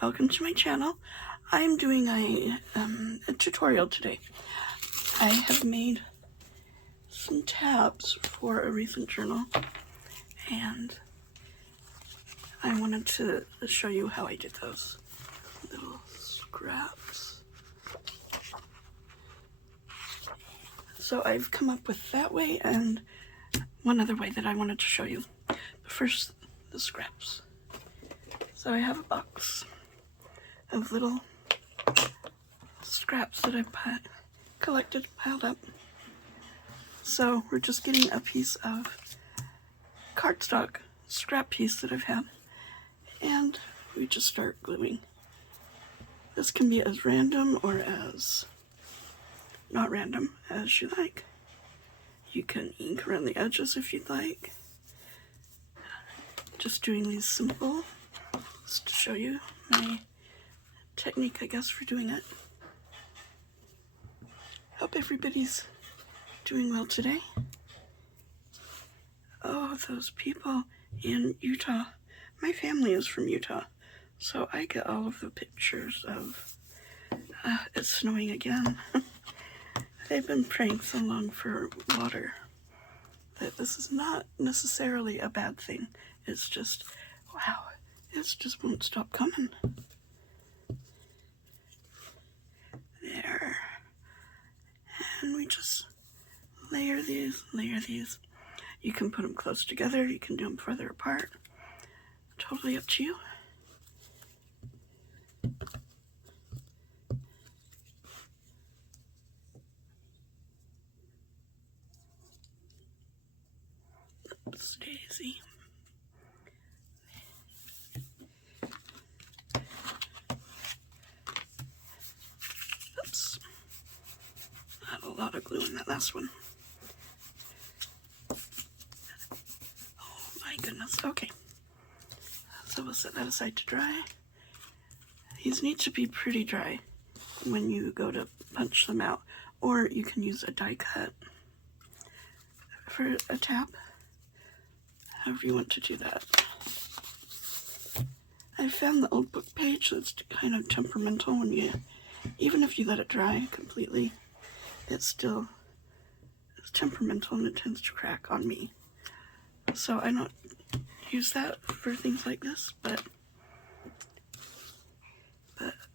welcome to my channel. I am doing a tutorial today. I have made some tabs for a recent journal, and I wanted to show you how I did those little scraps. So I've come up with that way and one other way that I wanted to show you. But first, the scraps. So I have a box of little scraps that I've collected, piled up. So we're just getting a piece of cardstock scrap piece that I've had, and we just start gluing. This can be as random or as not random as you like. You can ink around the edges if you'd like. Just doing these simple, just to show you my technique, I guess, for doing it. Hope everybody's doing well today. Oh, those people in Utah. My family is from Utah, so I get all of the pictures of it's snowing again. They've been praying so long for water that this is not necessarily a bad thing. It's just, wow, it just won't stop coming. There. And we just layer these. You can put them close together, you can do them further apart. Totally up to you. Oops, Daisy. Oops. I had a lot of glue in that last one. Oh my goodness. Okay. So we'll set that aside to dry. These need to be pretty dry when you go to punch them out, or you can use a die cut for a tab, however you want to do that. I found the old book page that's kind of temperamental when even if you let it dry completely, it's temperamental and it tends to crack on me. So I don't use that for things like this, but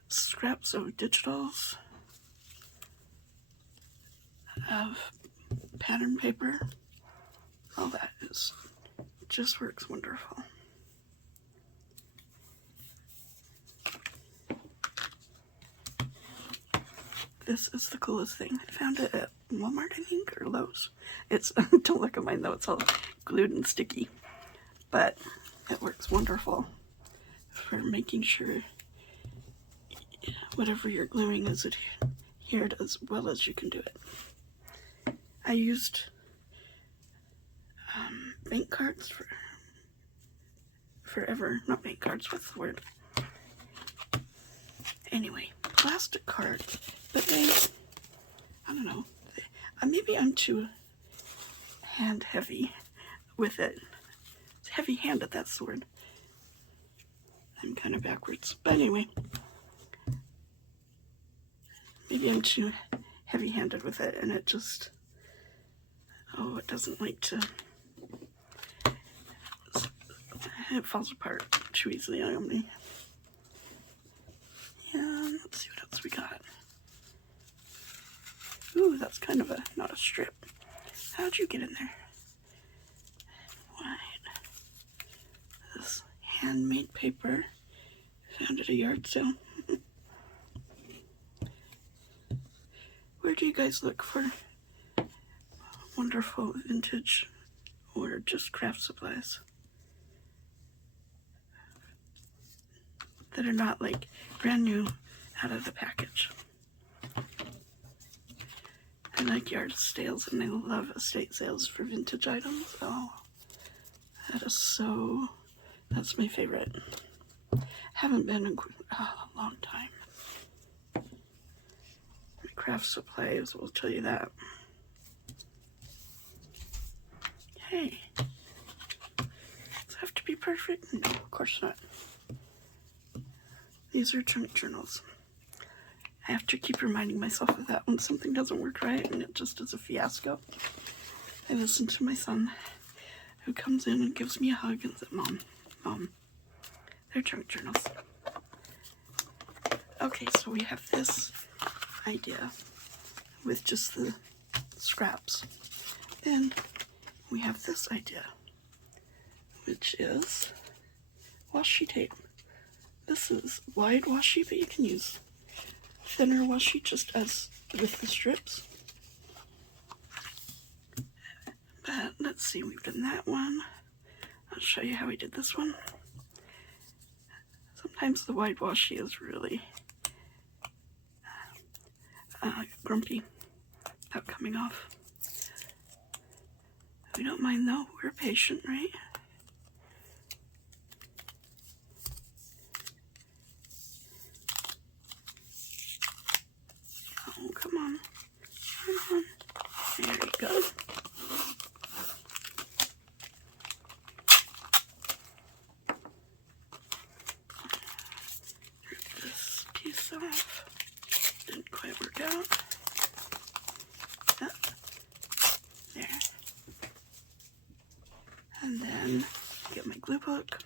scraps of digitals, of pattern paper, all that just works wonderful. This is the coolest thing. I found it at Walmart, I think, or Lowe's. Don't look at mine though, it's all glued and sticky. But it works wonderful for making sure whatever you're gluing is adhered as well as you can do it. I used bank cards forever. Not bank cards, what's the word? Anyway, plastic cards. But I don't know, maybe I'm too hand heavy with it. It's heavy-handed, that's the word. I'm kind of backwards. But anyway, maybe I'm too heavy-handed with it, and it just, it doesn't like to, it falls apart too easily on me. And let's see what else we got. Ooh, that's kind of not a strip. How'd you get in there? Right. This handmade paper. Found at a yard sale. Where do you guys look for wonderful vintage or just craft supplies that are not like brand new out of the package? I like yard sales, and I love estate sales for vintage items. Oh, that's my favorite. Haven't been in a long time. My craft supplies will tell you that. Hey, does it have to be perfect? No, of course not. These are junk journals. I have to keep reminding myself of that when something doesn't work right and it just is a fiasco. I listen to my son, who comes in and gives me a hug and says, Mom, they're junk journals. Okay, so we have this idea with just the scraps. Then we have this idea, which is washi tape. This is wide washi, but you can use thinner washi just as with the strips. But let's see, we've done that one. I'll show you how we did this one. Sometimes the wide washi is really grumpy without coming off. We don't mind though, we're patient, right? Oh, come on. There you go. Rip this piece off. Didn't quite work out. There. And then get my glue book,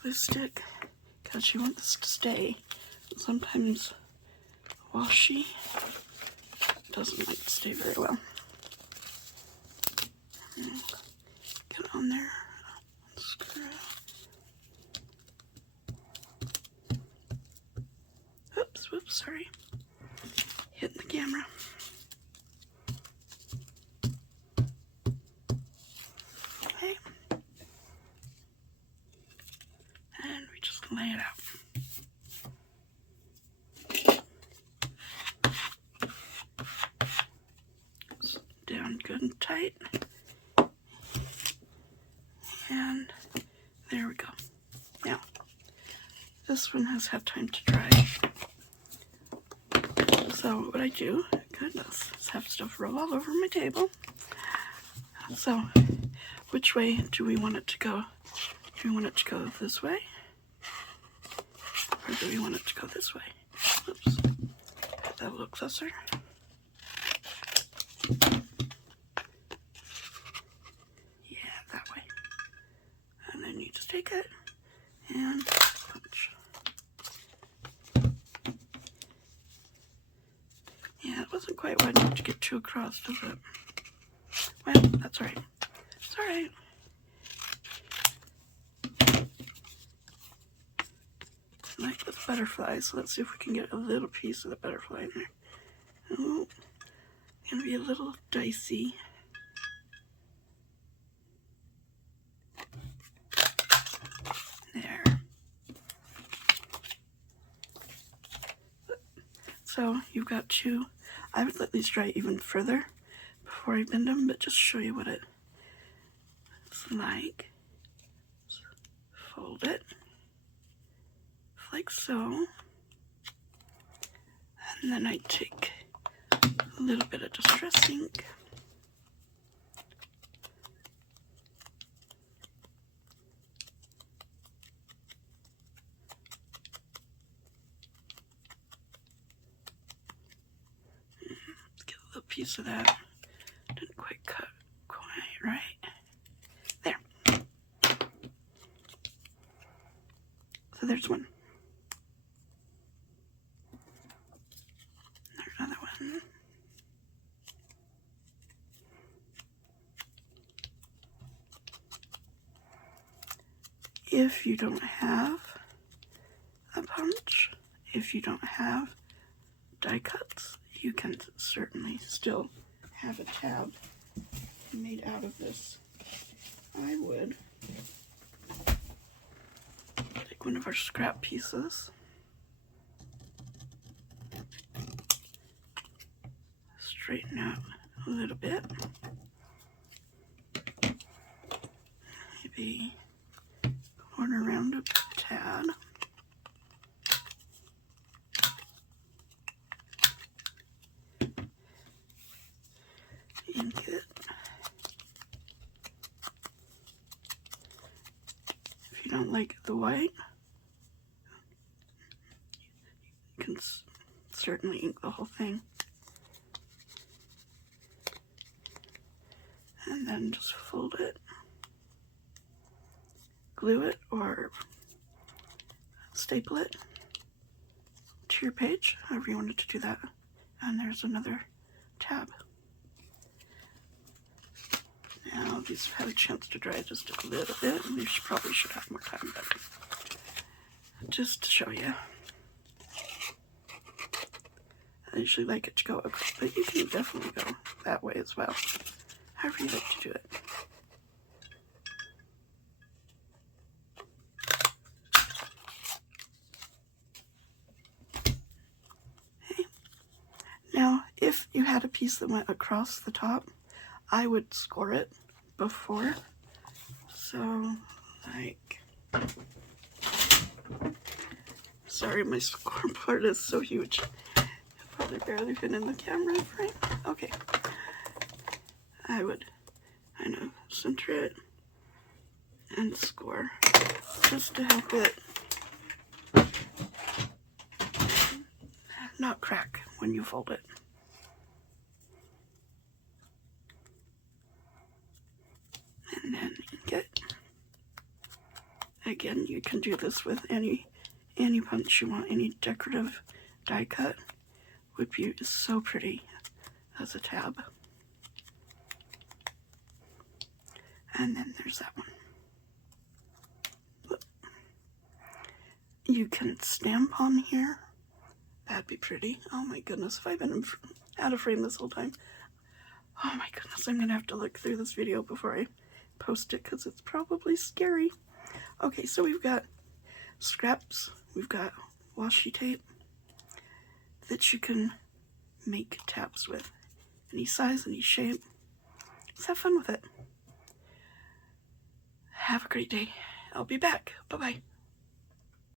glue stick, because you want this to stay. Sometimes washi doesn't like to stay very well. Get it on there. Screw it. Whoops, sorry. Hitting the camera. Okay. And we just lay it out. Down good and tight. And there we go. Now, this one has had time to dry. So what I do, goodness, is have stuff roll all over my table. So, which way do we want it to go? Do we want it to go this way? Or do we want it to go this way? Oops. Get that a little closer. Yeah, that way. And then you just take it and punch. Yeah, it wasn't quite wide enough to get too across, does it? Well, that's alright. It's alright. I like with butterflies, so let's see if we can get a little piece of the butterfly in there. Oh, gonna be a little dicey. There. So you've got two. I would let these dry even further before I bend them, but just show you what it's like. Fold it like so, and then I take a little bit of distress ink. Get a little piece of that. Didn't quite cut quite right. There. So there's one. There's another one. If you don't have a punch, if you don't have die cuts, you can certainly still have a tab made out of this. I would take one of our scrap pieces, straighten out a little bit, maybe corner around a tad. Ink it. If you don't like the white, can certainly ink the whole thing. And then just fold it, glue it, or staple it to your page, however you wanted to do that. And there's another tab. Now these have had a chance to dry just a little bit, and you probably should have more time, but just to show you. I usually like it to go across, but you can definitely go that way as well, however you like to do it. Okay. Now, if you had a piece that went across the top, I would score it before. So, like, sorry, my scoreboard is so huge. Probably barely fit in the camera frame. Okay. I would kind of center it and score just to help it not crack when you fold it. And then ink it. Again, you can do this with any punch you want. Any decorative die cut would be so pretty as a tab. And then there's that one. You can stamp on here. That'd be pretty. Oh my goodness, if I've been out of frame this whole time. Oh my goodness, I'm gonna have to look through this video before I post it because it's probably scary. Okay, so we've got scraps, we've got washi tape that you can make tabs with. Any size, any shape. Let's have fun with it. Have a great day. I'll be back. Bye-bye.